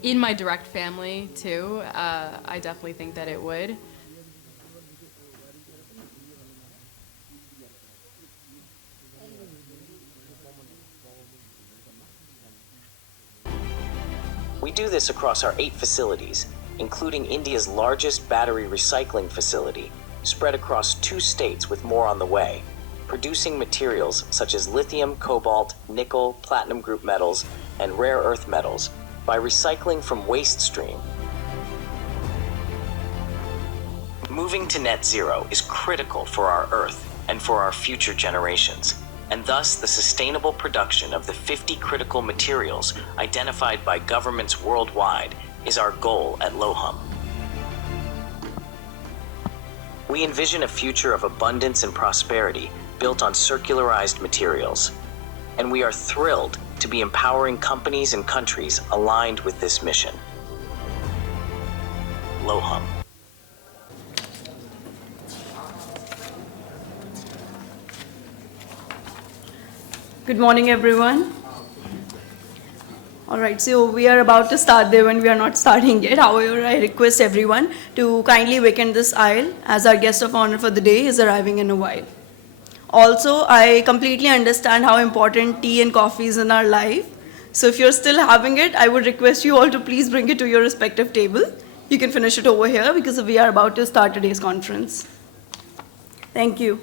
In my direct family, too, I definitely think that it would. We do this across our 8 facilities, including India's largest battery recycling facility, spread across 2 states with more on the way, producing materials such as lithium, cobalt, nickel, platinum group metals, and rare earth metals by recycling from waste stream. Moving to net zero is critical for our Earth and for our future generations, and thus the sustainable production of the 50 critical materials identified by governments worldwide is our goal at LOHUM. We envision a future of abundance and prosperity built on circularized materials, and we are thrilled to be empowering companies and countries aligned with this mission. LOHUM. Good morning, everyone. All right, so we are about to start there when we are not starting yet. However, I request everyone to kindly vacate this aisle as our guest of honor for the day is arriving in a while. Also, I completely understand how important tea and coffee is in our life. So if you're still having it, I would request you all to please bring it to your respective table. You can finish it over here because we are about to start today's conference. Thank you.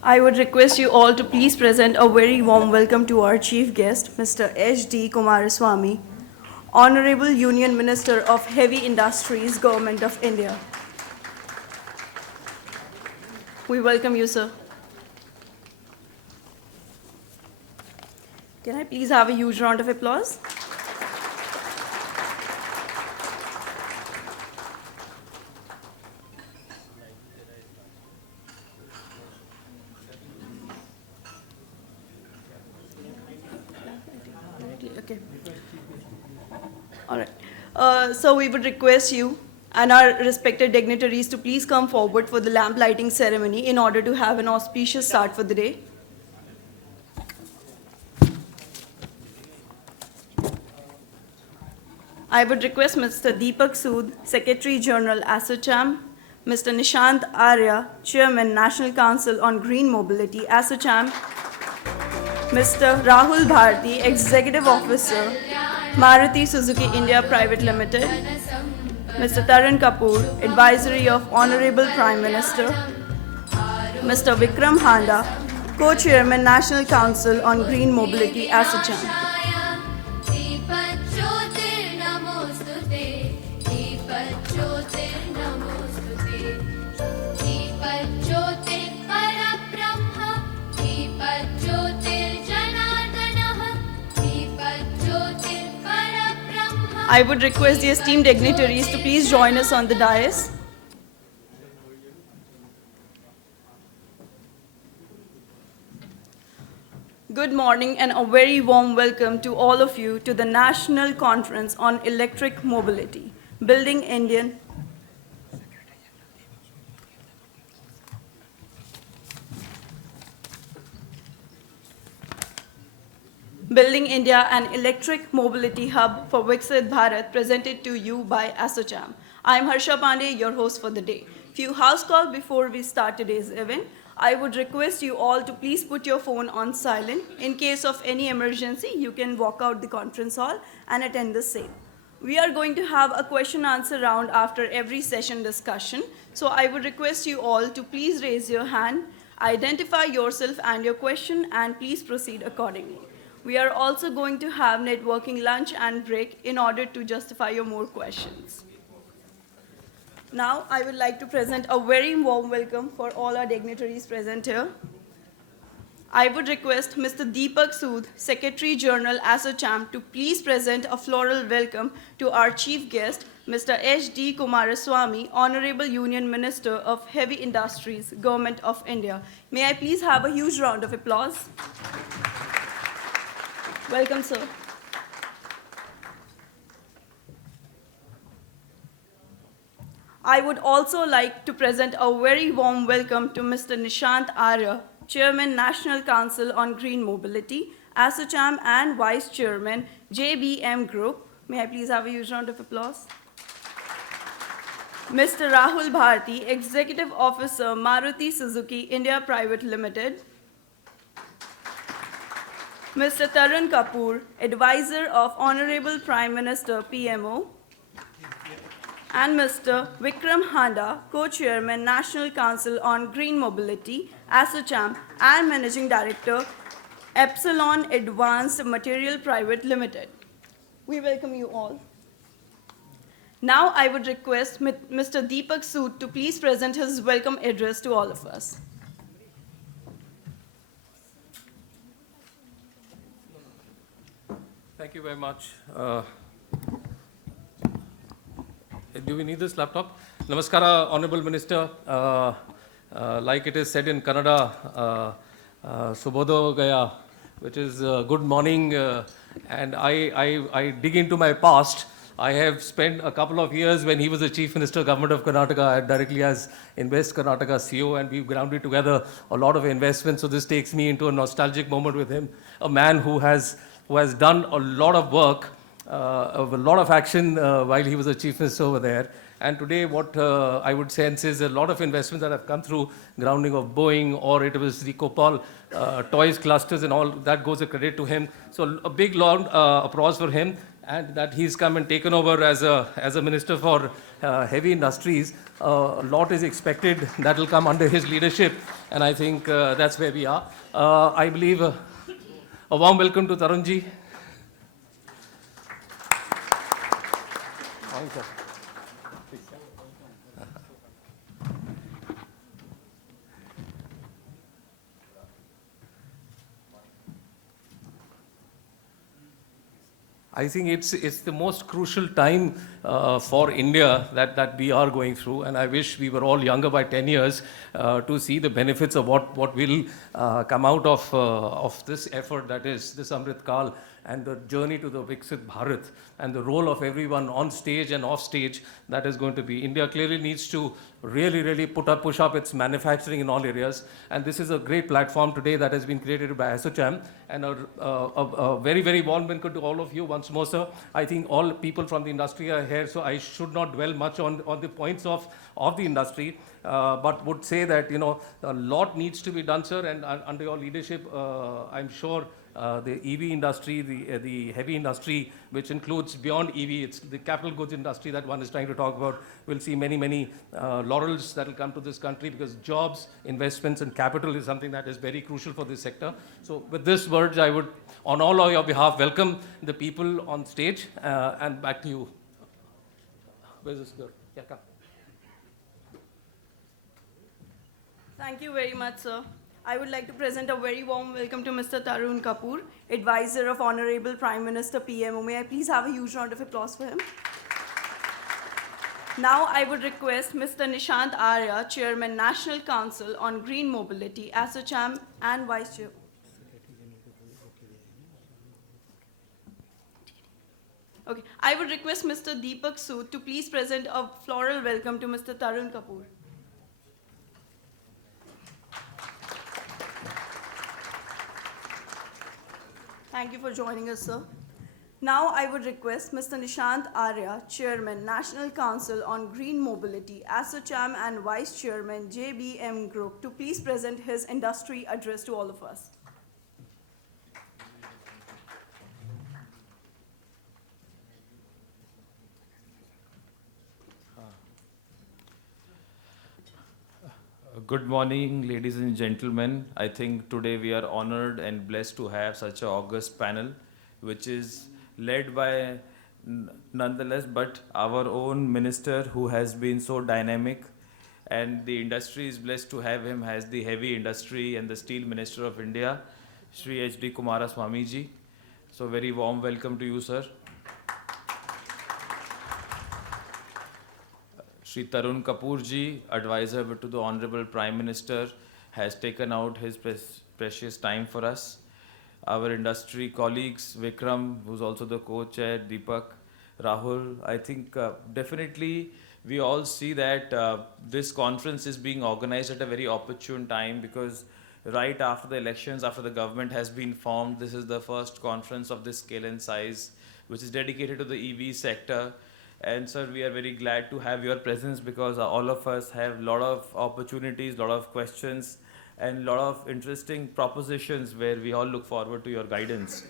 I would request you all to please present a very warm welcome to our chief guest, Mr. H.D. Kumaraswamy, Honorable Union Minister of Heavy Industries, Government of India. We welcome you, sir. Can I please have a huge round of applause? Okay. All right. So we would request you and our respected dignitaries to please come forward for the lamp lighting ceremony in order to have an auspicious start for the day. I would request Mr. Deepak Sood, Secretary General, ASSOCHAM, Mr. Nishant Arya, Chairman, National Council on Green Mobility, ASSOCHAM, Mr. Rahul Bharti, Executive Officer, Maruti Suzuki India Private Limited, Mr. Tarun Kapoor, Advisory of Honorable Prime Minister, Mr. Vikram Handa, Co-Chairman, National Council on Green Mobility, ASSOCHAM. I would request the esteemed dignitaries to please join us on the dais. Good morning and a very warm welcome to all of you to the National Conference on Electric Mobility, Building India an Electric Mobility Hub for Viksit Bharat, presented to you by ASSOCHAM. I am Harsha Pandey, your host for the day. Few house calls before we start today's event. I would request you all to please put your phone on silent. In case of any emergency, you can walk out the conference hall and attend the same. We are going to have a question-answer round after every session discussion. So I would request you all to please raise your hand, identify yourself and your question, and please proceed accordingly. We are also going to have networking lunch and break in order to justify your more questions. Now, I would like to present a very warm welcome for all our dignitaries present here. I would request Mr. Deepak Sood, Secretary General ASSOCHAM, to please present a floral welcome to our chief guest, Mr. H.D. Kumaraswamy, Honorable Union Minister of Heavy Industries, Government of India. May I please have a huge round of applause? Welcome, sir. I would also like to present a very warm welcome to Mr. Nishant Arya, Chairman, National Council on Green Mobility, ASSOCHAM, and Vice Chairman, JBM Group. May I please have a huge round of applause? Mr. Rahul Bharti, Executive Officer, Maruti Suzuki India Private Limited. Mr. Tarun Kapoor, Advisor of Honorable Prime Minister, PMO. And Mr. Vikram Handa, Co-Chairman, National Council on Green Mobility, ASSOCHAM, and Managing Director, Epsilon Advanced Material Private Limited. We welcome you all. Now I would request Mr. Deepak Sood to please present his welcome address to all of us. Thank you very much. Do we need this laptop? Namaskara, Honorable Minister. Like it is said in Kannada, Subodo Gaya, which is good morning. And I dig into my past. I have spent a couple of years when he was the Chief Minister, Government of Karnataka, directly as Invest Karnataka CEO, and we've grounded together a lot of investments. So this takes me into a nostalgic moment with him, a man who has done a lot of work, a lot of action while he was the Chief Minister over there. And today what I would sense is a lot of investments that have come through, grounding of Boeing, or it was the Kopal toys clusters and all, that goes a credit to him. So a big round applause for him, and that he's come and taken over as a Minister for Heavy Industries. A lot is expected that will come under his leadership, and I think that's where we are. I believe a warm welcome to Tarunji. I think it's the most crucial time for India that we are going through, and I wish we were all younger by 10 years to see the benefits of what will come out of this effort, that is this Amrit Kal, and the journey to the Viksit Bharat, and the role of everyone on stage and off stage that is going to be. India clearly needs to really push up its manufacturing in all areas, and this is a great platform today that has been created by ASSOCHAM, and a very warm welcome to all of you once more, sir. I think all people from the industry are here, so I should not dwell much on the points of the industry, but would say that, you know, a lot needs to be done, sir, and under your leadership, I'm sure the EV industry, the heavy industry, which includes beyond EV, it's the capital goods industry that one is trying to talk about. We'll see many laurels that will come to this country, because jobs, investments, and capital is something that is very crucial for this sector. So with these words, I would, on all of your behalf, welcome the people on stage, and back to you. Where's this girl? Yeah, come. Thank you very much, sir. I would like to present a very warm welcome to Mr. Tarun Kapoor, Advisor of Honorable Prime Minister, PMO. May I please have a huge round of applause for him? Now I would request Mr. Nishant Arya, Chairman, National Council on Green Mobility, ASSOCHAM, and Vice Chair. Okay, I would request Mr. Deepak Sood to please present a floral welcome to Mr. Tarun Kapoor. Thank you for joining us, sir. Now I would request Mr. Nishant Arya, Chairman, National Council on Green Mobility, ASSOCHAM, and Vice Chairman, JBM Group, to please present his industry address to all of us. Good morning, ladies and gentlemen. I think today we are honored and blessed to have such an august panel, which is led by nonetheless, but our own minister who has been so dynamic, and the industry is blessed to have him as the heavy industry and the steel minister of India, Shri H.D. Kumaraswamy ji. So very warm welcome to you, sir. Shri Tarun Kapoor ji, advisor to the Honorable Prime Minister, has taken out his precious time for us. Our industry colleagues, Vikram, who's also the co-chair, Deepak, Rahul, I think definitely we all see that this conference is being organized at a very opportune time, because right after the elections, after the government has been formed, this is the first conference of this scale and size, which is dedicated to the EV sector. And sir, we are very glad to have your presence, because all of us have a lot of opportunities, a lot of questions, and a lot of interesting propositions where we all look forward to your guidance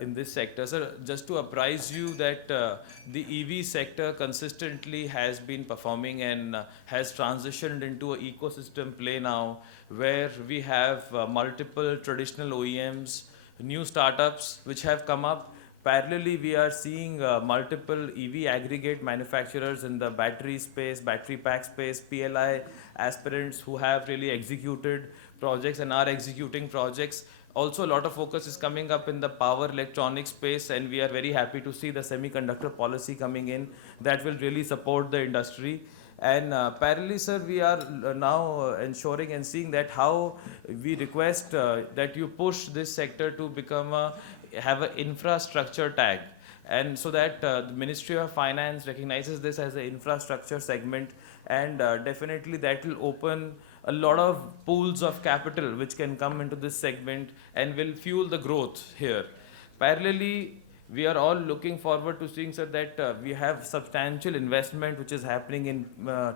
in this sector. Sir, just to apprise you that the EV sector consistently has been performing and has transitioned into an ecosystem play now, where we have multiple traditional OEMs, new startups which have come up. Parallelly, we are seeing multiple EV aggregate manufacturers in the battery space, battery pack space, PLI aspirants who have really executed projects and are executing projects. Also, a lot of focus is coming up in the power electronics space, and we are very happy to see the semiconductor policy coming in that will really support the industry. And parallelly, sir, we are now ensuring and seeing that how we request that you push this sector to become have an infrastructure tag, and so that the Ministry of Finance recognizes this as an infrastructure segment, and definitely that will open a lot of pools of capital which can come into this segment and will fuel the growth here. Parallelly, we are all looking forward to seeing, sir, that we have substantial investment which is happening in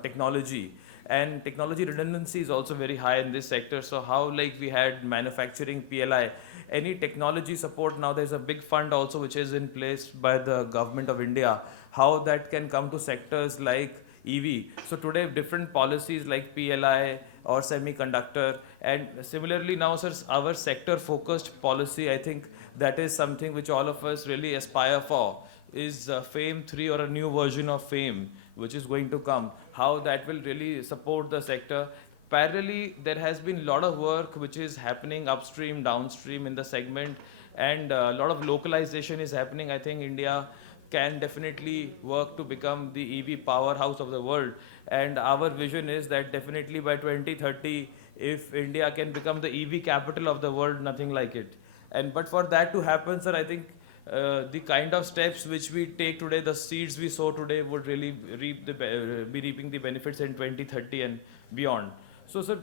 technology, and technology redundancy is also very high in this sector. So how, like we had manufacturing PLI, any technology support, now there's a big fund also which is in place by the Government of India, how that can come to sectors like EV. So today different policies like PLI or semiconductor, and similarly now, sir, our sector focused policy, I think that is something which all of us really aspire for, is FAME 3 or a new version of FAME which is going to come, how that will really support the sector. Parallelly, there has been a lot of work which is happening upstream, downstream in the segment, and a lot of localization is happening. I think India can definitely work to become the EV powerhouse of the world, and our vision is that definitely by 2030, if India can become the EV capital of the world, nothing like it. And but for that to happen, sir, I think the kind of steps which we take today, the seeds we sow today, would really be reaping the benefits in 2030 and beyond. So, sir,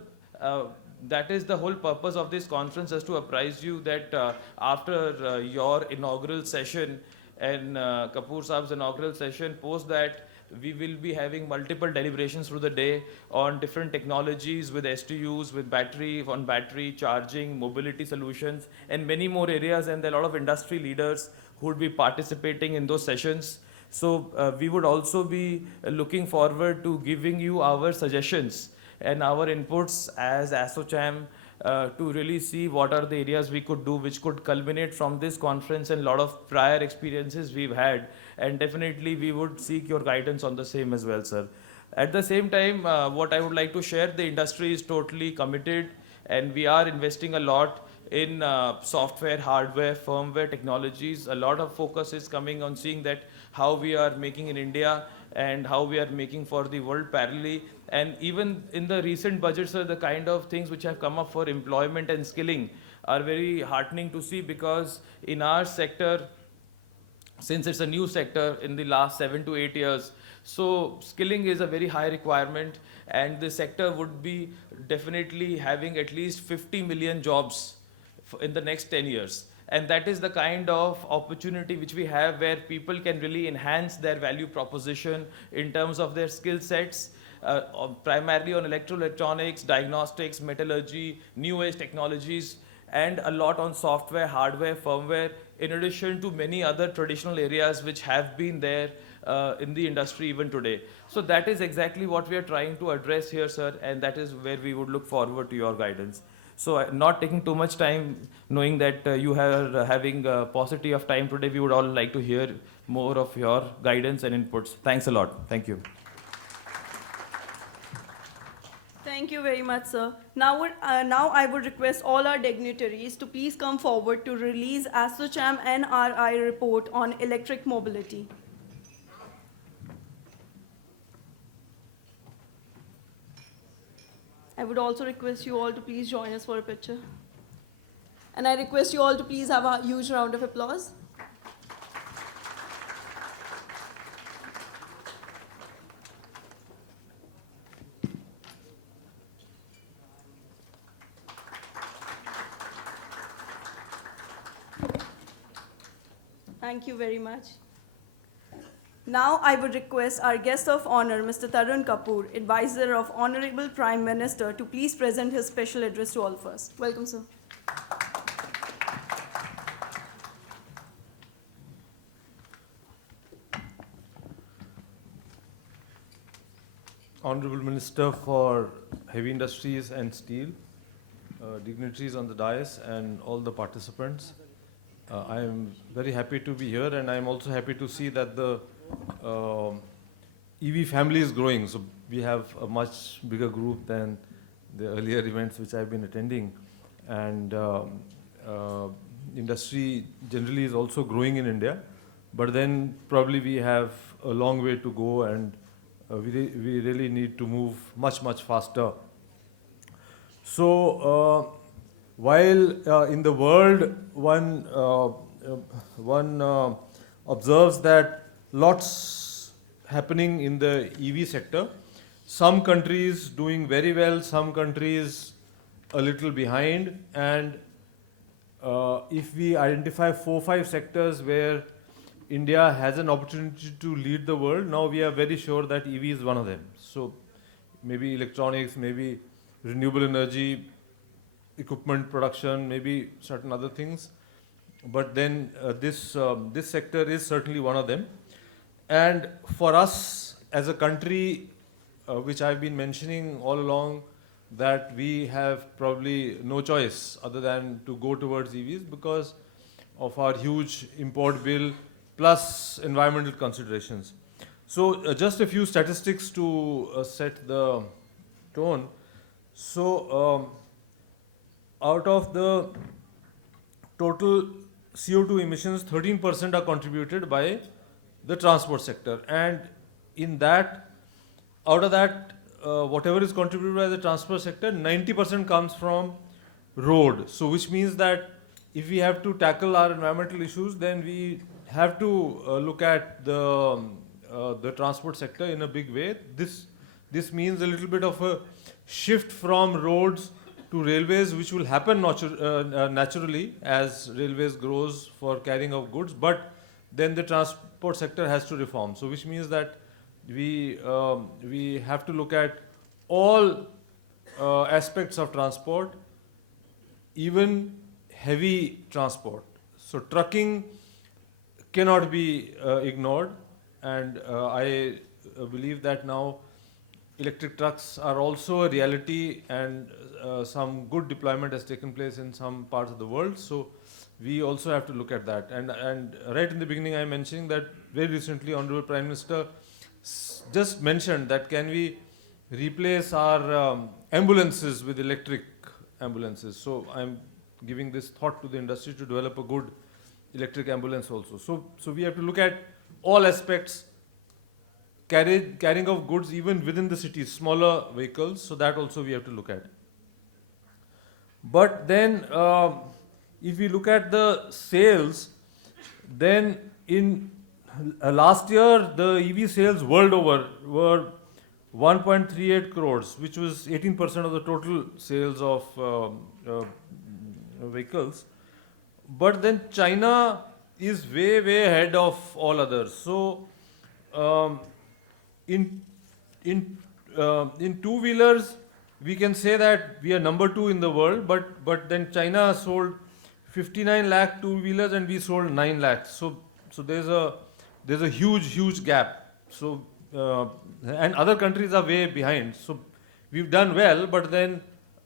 that is the whole purpose of this conference, is to apprise you that after your inaugural session and Kapoor Saab's inaugural session, post that we will be having multiple deliberations through the day on different technologies with STUs, with battery charging, mobility solutions, and many more areas. And there are a lot of industry leaders who would be participating in those sessions. So we would also be looking forward to giving you our suggestions and our inputs as ASSOCHAM to really see what are the areas we could do which could culminate from this conference and a lot of prior experiences we've had. And definitely we would seek your guidance on the same as well, sir. At the same time, what I would like to share, the industry is totally committed, and we are investing a lot in software, hardware, firmware technologies. A lot of focus is coming on seeing that how we are making in India and how we are making for the world parallelly. And even in the recent budgets, sir, the kind of things which have come up for employment and skilling are very heartening to see, because in our sector, since it's a new sector in the last 7 to 8 years, so skilling is a very high requirement, and the sector would be definitely having at least 50 million jobs in the next 10 years. And that is the kind of opportunity which we have, where people can really enhance their value proposition in terms of their skill sets, primarily on electroelectronics, diagnostics, metallurgy, new age technologies, and a lot on software, hardware, firmware, in addition to many other traditional areas which have been there in the industry even today. So that is exactly what we are trying to address here, sir, and that is where we would look forward to your guidance. So not taking too much time, knowing that you are having a paucity of time today, we would all like to hear more of your guidance and inputs. Thanks a lot. Thank you. Thank you very much, sir. Now I would request all our dignitaries to please come forward to release ASSOCHAM NRI report on electric mobility. I would also request you all to please join us for a picture. And I request you all to please have a huge round of applause. Thank you very much. Now I would request our guest of honor, Mr. Tarun Kapoor, advisor of Honorable Prime Minister, to please present his special address to all of us. Welcome, sir. Honorable Minister for Heavy Industries and Steel, dignitaries on the dais and all the participants. I am very happy to be here, and I am also happy to see that the EV family is growing. So we have a much bigger group than the earlier events which I've been attending. And industry generally is also growing in India, but then probably we have a long way to go, and we really need to move much faster. So while in the world one observes that lots happening in the EV sector, some countries doing very well, some countries a little behind, and if we identify 4-5 sectors where India has an opportunity to lead the world, now we are very sure that EV is one of them. So maybe electronics, maybe renewable energy, equipment production, maybe certain other things. But then this sector is certainly one of them. And for us as a country, which I've been mentioning all along, that we have probably no choice other than to go towards EVs because of our huge import bill plus environmental considerations. So just a few statistics to set the tone. So out of the total CO2 emissions, 13% are contributed by the transport sector. And in that, out of that, whatever is contributed by the transport sector, 90% comes from road. So which means that if we have to tackle our environmental issues, then we have to look at the transport sector in a big way. This means a little bit of a shift from roads to railways, which will happen naturally as railways grows for carrying of goods. But then the transport sector has to reform. So which means that we have to look at all aspects of transport, even heavy transport. So trucking cannot be ignored, and I believe that now electric trucks are also a reality, and some good deployment has taken place in some parts of the world. So we also have to look at that. And right in the beginning, I mentioned that very recently, Honorable Prime Minister just mentioned that can we replace our ambulances with electric ambulances. So I'm giving this thought to the industry to develop a good electric ambulance also. So we have to look at all aspects, carrying of goods even within the cities, smaller vehicles, so that also we have to look at. But then if we look at the sales, then in last year the EV sales world over were 1.38 crores, which was 18% of the total sales of vehicles. But then China is way ahead of all others. So in two-wheelers, we can say that we are number 2 in the world, but then China sold 59 lakh two-wheelers and we sold 9 lakhs. So there's a huge gap. So and other countries are way behind. So we've done well, but then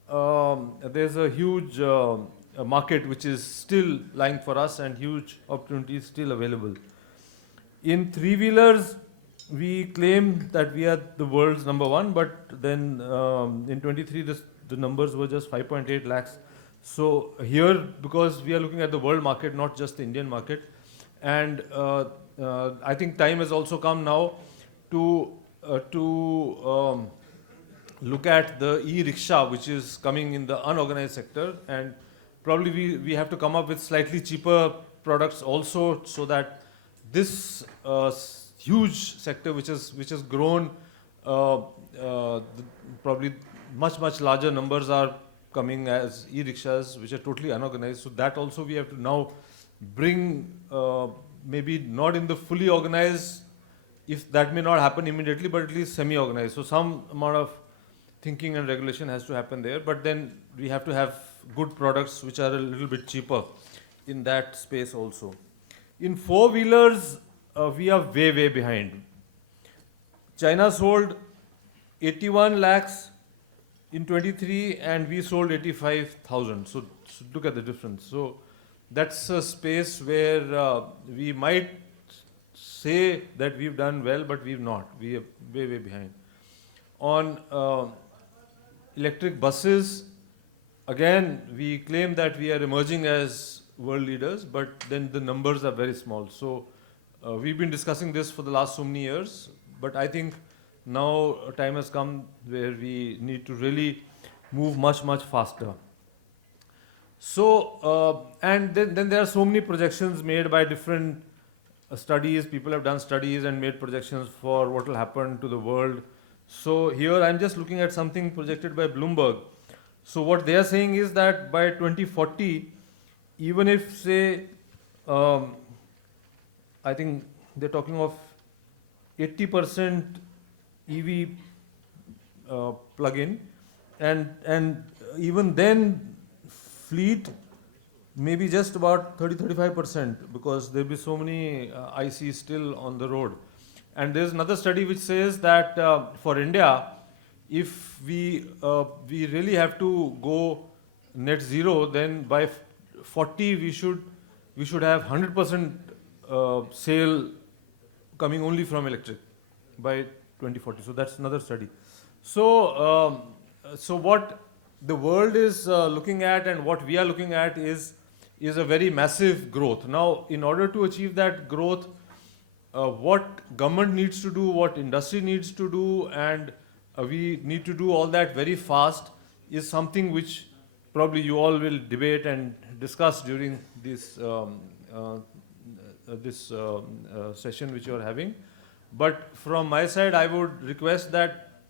there's a huge market which is still lying for us and huge opportunities still available. In three-wheelers, we claim that we are the world's number one, but then in 23, the numbers were just 5.8 lakhs. So here, because we are looking at the world market, not just the Indian market, and I think time has also come now to look at the e-rickshaw, which is coming in the unorganized sector, and probably we have to come up with slightly cheaper products also, so that this huge sector, which has grown, probably much larger numbers are coming as e-rickshaws, which are totally unorganized. So that also we have to now bring, maybe not in the fully organized, if that may not happen immediately, but at least semi-organized. So some amount of thinking and regulation has to happen there, but then we have to have good products which are a little bit cheaper in that space also. In four-wheelers, we are way behind. China sold 81 lakhs in 23 and we sold 85,000. So look at the difference. So that's a space where we might say that we've done well, but we've not. We are way behind. On electric buses, again, we claim that we are emerging as world leaders, but then the numbers are very small. So we've been discussing this for the last so many years, but I think now a time has come where we need to really move much faster. So, and then there are so many projections made by different studies. People have done studies and made projections for what will happen to the world. So here I'm just looking at something projected by Bloomberg. So what they are saying is that by 2040, even if, say, I think they're talking of 80% EV plug-in, and even then fleet maybe just about 30-35%, because there'll be so many IC still on the road. And there's another study which says that for India, if we really have to go net zero, then by 40 we should have 100% sale coming only from electric by 2040. So that's another study. So what the world is looking at and what we are looking at is a very massive growth. Now, in order to achieve that growth, what government needs to do, what industry needs to do, and we need to do all that very fast, is something which probably you all will debate and discuss during this session which you are having. But from my side, I would request that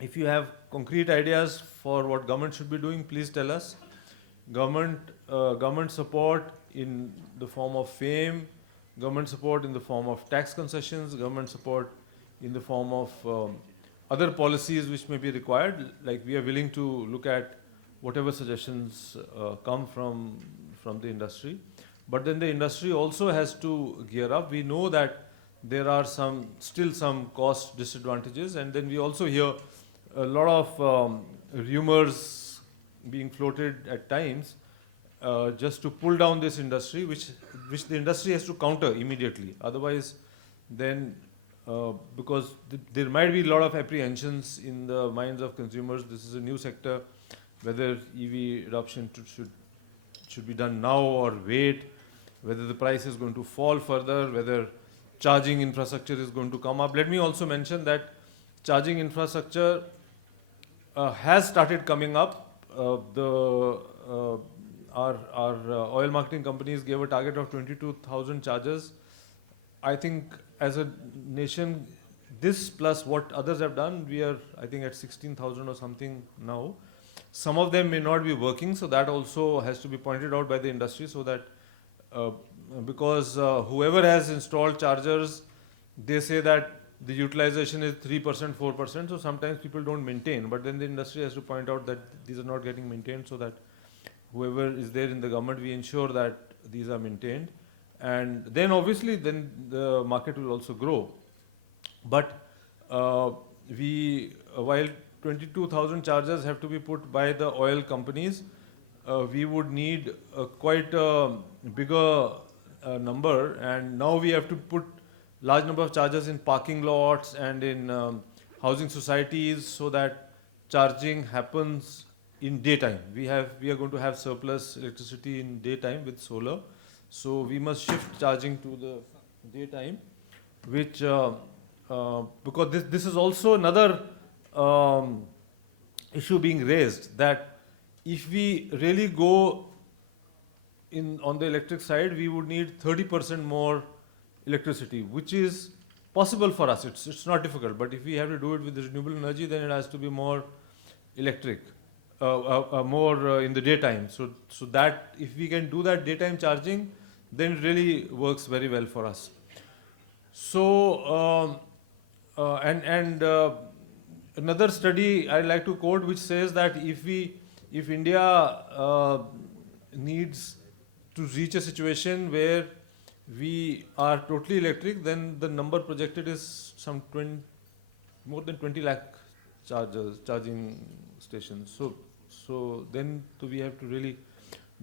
if you have concrete ideas for what government should be doing, please tell us. Government support in the form of FAME, government support in the form of tax concessions, government support in the form of other policies which may be required. Like, we are willing to look at whatever suggestions come from the industry. But then the industry also has to gear up. We know that there are still some cost disadvantages, and then we also hear a lot of rumors being floated at times just to pull down this industry, which the industry has to counter immediately. Otherwise, then because there might be a lot of apprehensions in the minds of consumers. This is a new sector, whether EV adoption should be done now or wait, whether the price is going to fall further, whether charging infrastructure is going to come up. Let me also mention that charging infrastructure has started coming up. Our oil marketing companies gave a target of 22,000 chargers. I think as a nation, this plus what others have done, we are, I think, at 16,000 or something now. Some of them may not be working, so that also has to be pointed out by the industry, so that because whoever has installed chargers, they say that the utilization is 3%, 4%, so sometimes people don't maintain, but then the industry has to point out that these are not getting maintained, so that whoever is there in the government, we ensure that these are maintained. And then obviously then the market will also grow. But while 22,000 chargers have to be put by the oil companies, we would need quite a bigger number, and now we have to put large number of chargers in parking lots and in housing societies so that charging happens in daytime. We are going to have surplus electricity in daytime with solar, so we must shift charging to the daytime, which because this is also another issue being raised, that if we really go on the electric side, we would need 30% more electricity, which is possible for us. It's not difficult, but if we have to do it with renewable energy, then it has to be more electric, more in the daytime. So that if we can do that daytime charging, then it really works very well for us. So another study I'd like to quote, which says that if India needs to reach a situation where we are totally electric, then the number projected is more than 20 lakh charging stations. So then we have to really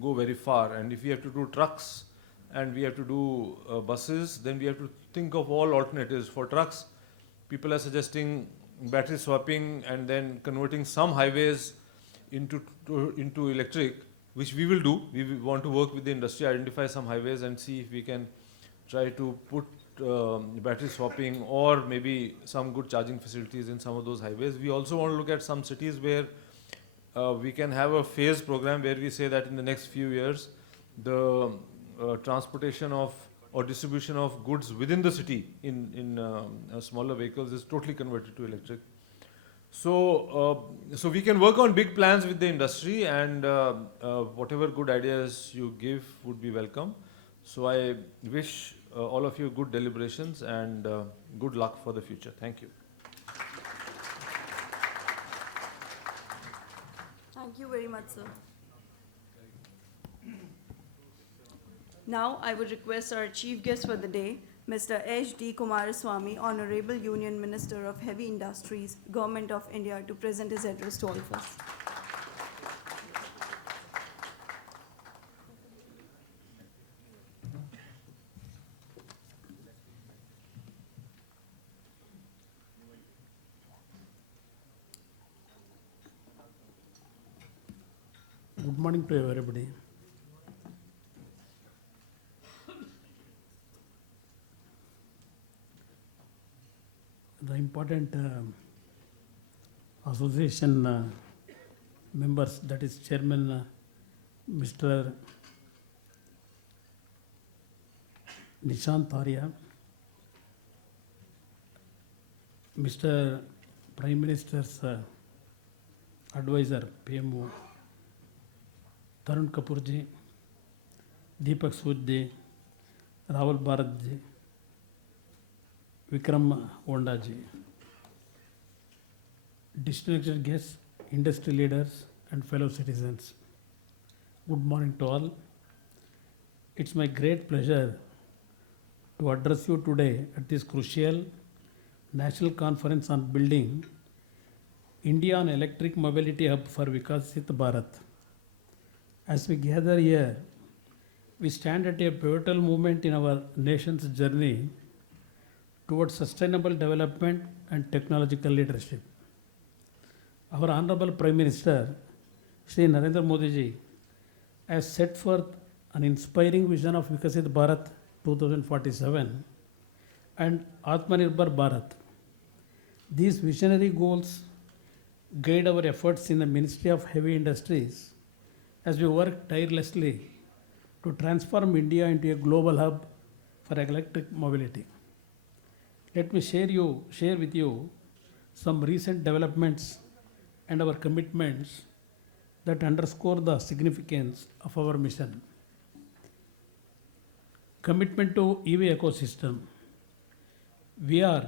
go very far. And if we have to do trucks and we have to do buses, then we have to think of all alternatives. For trucks, people are suggesting battery swapping and then converting some highways into electric, which we will do. We want to work with the industry, identify some highways and see if we can try to put battery swapping or maybe some good charging facilities in some of those highways. We also want to look at some cities where we can have a phase program where we say that in the next few years, the transportation of or distribution of goods within the city in smaller vehicles is totally converted to electric. So we can work on big plans with the industry, and whatever good ideas you give would be welcome. So I wish all of you good deliberations and good luck for the future. Thank you. Thank you very much, sir. Now, I would request our chief guest for the day, Mr. H.D. Kumaraswamy, Honorable Union Minister of Heavy Industries, Government of India, to present his address to all of us. Good morning to everybody. The important association members, that is Chairman Mr. Nishant Arya, Mr. Prime Minister's advisor, PMO, Tarun Kapoor ji, Deepak Sood ji, Rahul Bharat ji, Vikram Hon'ble ji, distinguished guests, industry leaders and fellow citizens. Good morning to all. It's my great pleasure to address you today at this crucial national conference on building India an electric mobility hub for Viksit Bharat. As we gather here, we stand at a pivotal moment in our nation's journey towards sustainable development and technological leadership. Our Honorable Prime Minister, Shri Narendra Modi ji, has set forth an inspiring vision of Viksit Bharat 2047 and Atmanirbhar Bharat. These visionary goals guide our efforts in the Ministry of Heavy Industries as we work tirelessly to transform India into a global hub for electric mobility. Let me share with you some recent developments and our commitments that underscore the significance of our mission. Commitment to EV ecosystem. We are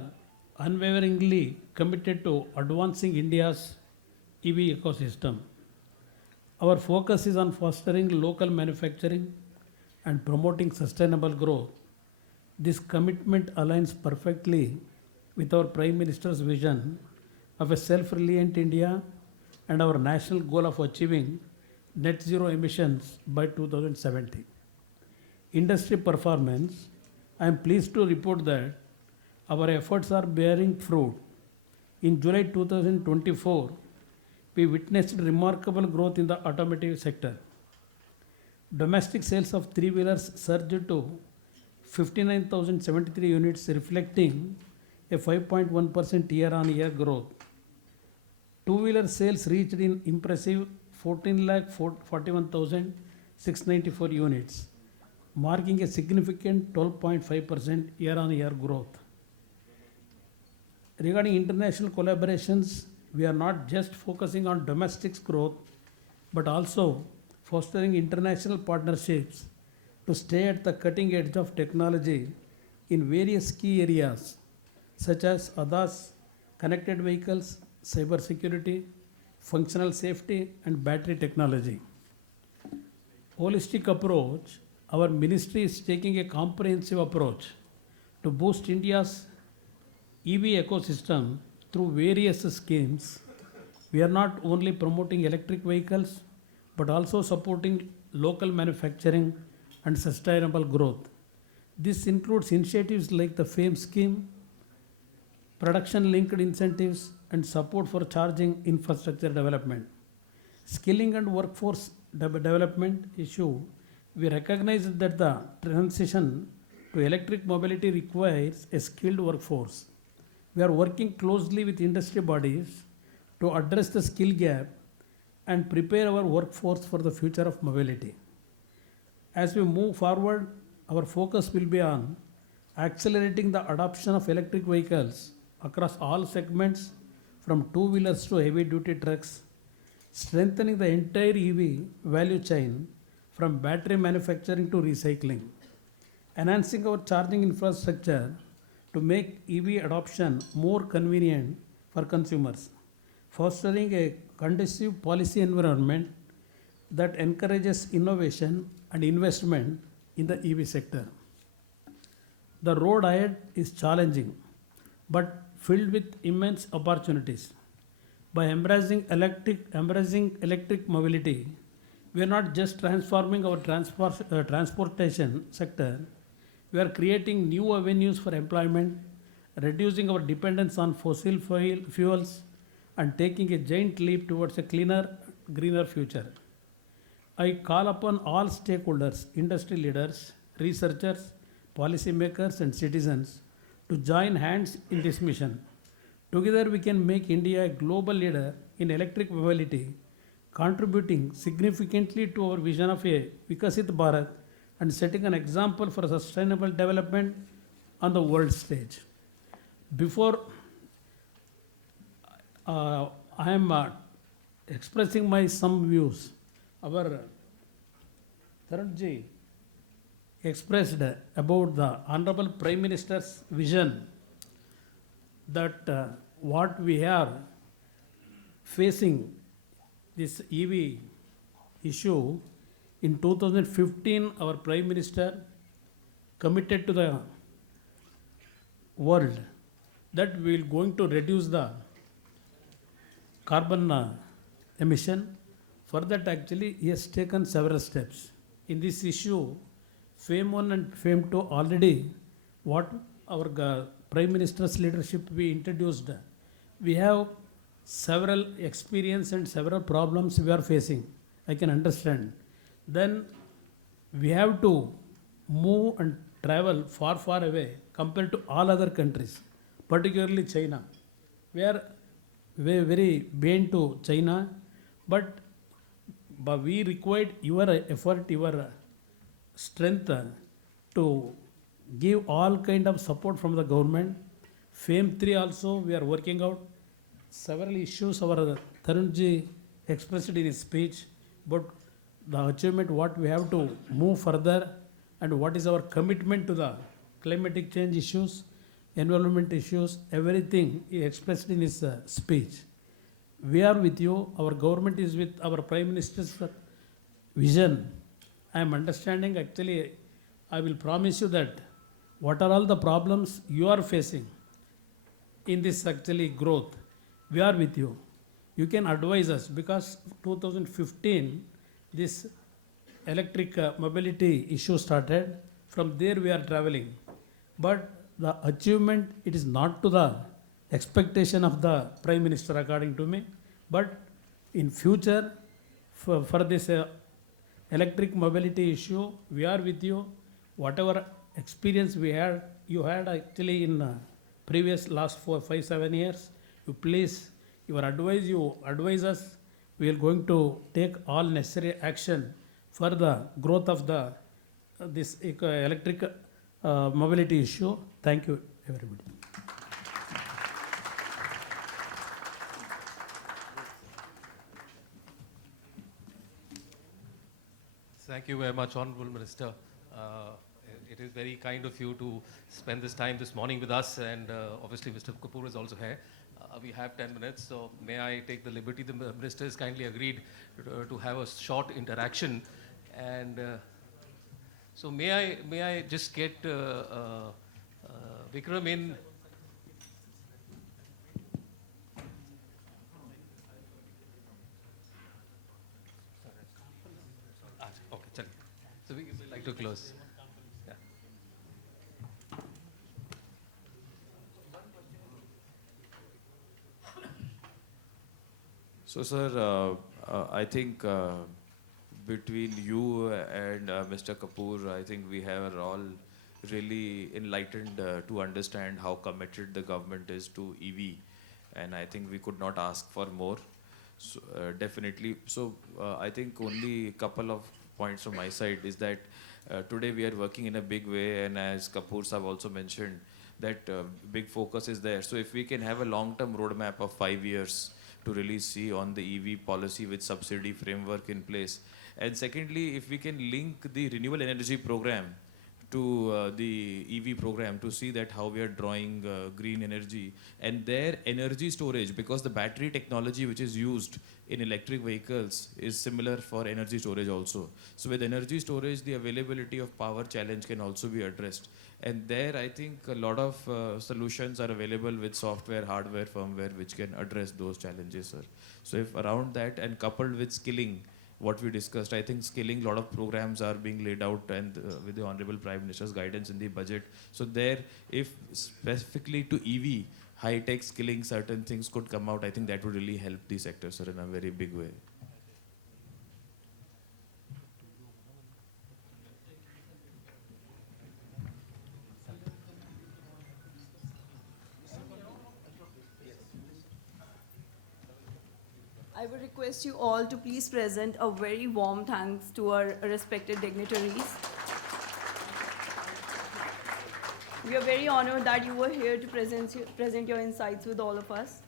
unwaveringly committed to advancing India's EV ecosystem. Our focus is on fostering local manufacturing and promoting sustainable growth. This commitment aligns perfectly with our Prime Minister's vision of a self-reliant India and our national goal of achieving net zero emissions by 2070. Industry performance. I am pleased to report that our efforts are bearing fruit. In July 2024, we witnessed remarkable growth in the automotive sector. Domestic sales of three-wheelers surged to 59,073 units, reflecting a 5.1% year-on-year growth. Two-wheeler sales reached an impressive 14,41,694 units, marking a significant 12.5% year-on-year growth. Regarding international collaborations, we are not just focusing on domestic growth, but also fostering international partnerships to stay at the cutting edge of technology in various key areas such as ADAS, connected vehicles, cybersecurity, functional safety, and battery technology. Holistic approach, our ministry is taking a comprehensive approach to boost India's EV ecosystem through various schemes. We are not only promoting electric vehicles, but also supporting local manufacturing and sustainable growth. This includes initiatives like the FAME scheme, production-linked incentives, and support for charging infrastructure development. Skilling and workforce development issue, we recognize that the transition to electric mobility requires a skilled workforce. We are working closely with industry bodies to address the skill gap and prepare our workforce for the future of mobility. As we move forward, our focus will be on accelerating the adoption of electric vehicles across all segments from two-wheelers to heavy-duty trucks, strengthening the entire EV value chain from battery manufacturing to recycling, enhancing our charging infrastructure to make EV adoption more convenient for consumers, fostering a conducive policy environment that encourages innovation and investment in the EV sector. The road ahead is challenging, but filled with immense opportunities. By embracing electric mobility, we are not just transforming our transportation sector, we are creating new avenues for employment, reducing our dependence on fossil fuels, and taking a giant leap towards a cleaner, greener future. I call upon all stakeholders, industry leaders, researchers, policymakers, and citizens to join hands in this mission. Together, we can make India a global leader in electric mobility, contributing significantly to our vision of a Viksit Bharat and setting an example for sustainable development on the world stage. Before I am expressing my some views, our Tarun expressed about the Honorable Prime Minister's vision that what we are facing this EV issue. In 2015, our Prime Minister committed to the world that we are going to reduce the carbon emission. For that, actually, he has taken several steps. In this issue, FAME 1 and FAME 2 already, what our Prime Minister's leadership we introduced, we have several experience and several problems we are facing. I can understand. Then we have to move and travel far, far away compared to all other countries, particularly China. We are very bent to China, but we required your effort, your strength to give all kind of support from the government. FAME 3 also we are working out several issues. Our Tarun expressed in his speech, but the achievement what we have to move further and what is our commitment to the climatic change issues, environment issues, everything he expressed in his speech. We are with you. Our government is with our Prime Minister's vision. I am understanding. Actually, I will promise you that what are all the problems you are facing in this actually growth, we are with you. You can advise us because 2015 this electric mobility issue started. From there we are traveling. But the achievement, it is not to the expectation of the Prime Minister according to me, but in future, for this electric mobility issue, we are with you. Whatever experience you had actually in previous last 4, 5, 7 years, you please, you advise us. We are going to take all necessary action for the growth of the this electric mobility issue. Thank you, everybody. Thank you very much, Honorable Minister. It is very kind of you to spend this time this morning with us, and obviously Mr. Kapoor is also here. We have 10 minutes, so may I take the liberty, the Minister has kindly agreed to have a short interaction, and so may I just get Vikram in. Okay, chal. So we would like to close. Yeah. So, sir, I think between you and Mr. Kapoor, I think we have all really enlightened to understand how committed the government is to EV, and I think we could not ask for more. So, definitely. So, I think only a couple of points from my side is that today we are working in a big way, and as Kapoor have also mentioned, that big focus is there. So, if we can have a long-term roadmap of 5 years to really see on the EV policy with subsidy framework in place. And secondly, if we can link the renewable energy program to the EV program to see that how we are drawing green energy and their energy storage, because the battery technology which is used in electric vehicles is similar for energy storage also. So with energy storage, the availability of power challenge can also be addressed. And there, I think a lot of solutions are available with software, hardware, firmware, which can address those challenges, sir. So if around that and coupled with skilling, what we discussed, I think skilling, a lot of programs are being laid out and with the Honorable Prime Minister's guidance in the budget. So there, if specifically to EV, high-tech skilling, certain things could come out, I think that would really help the sector, sir, in a very big way. I would request you all to please present a very warm thanks to our respected dignitaries. We are very honored that you were here to present your insights with all of us.